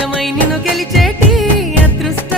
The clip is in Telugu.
నిజమై నిన్ను గెలిచేటి అదృష్టం.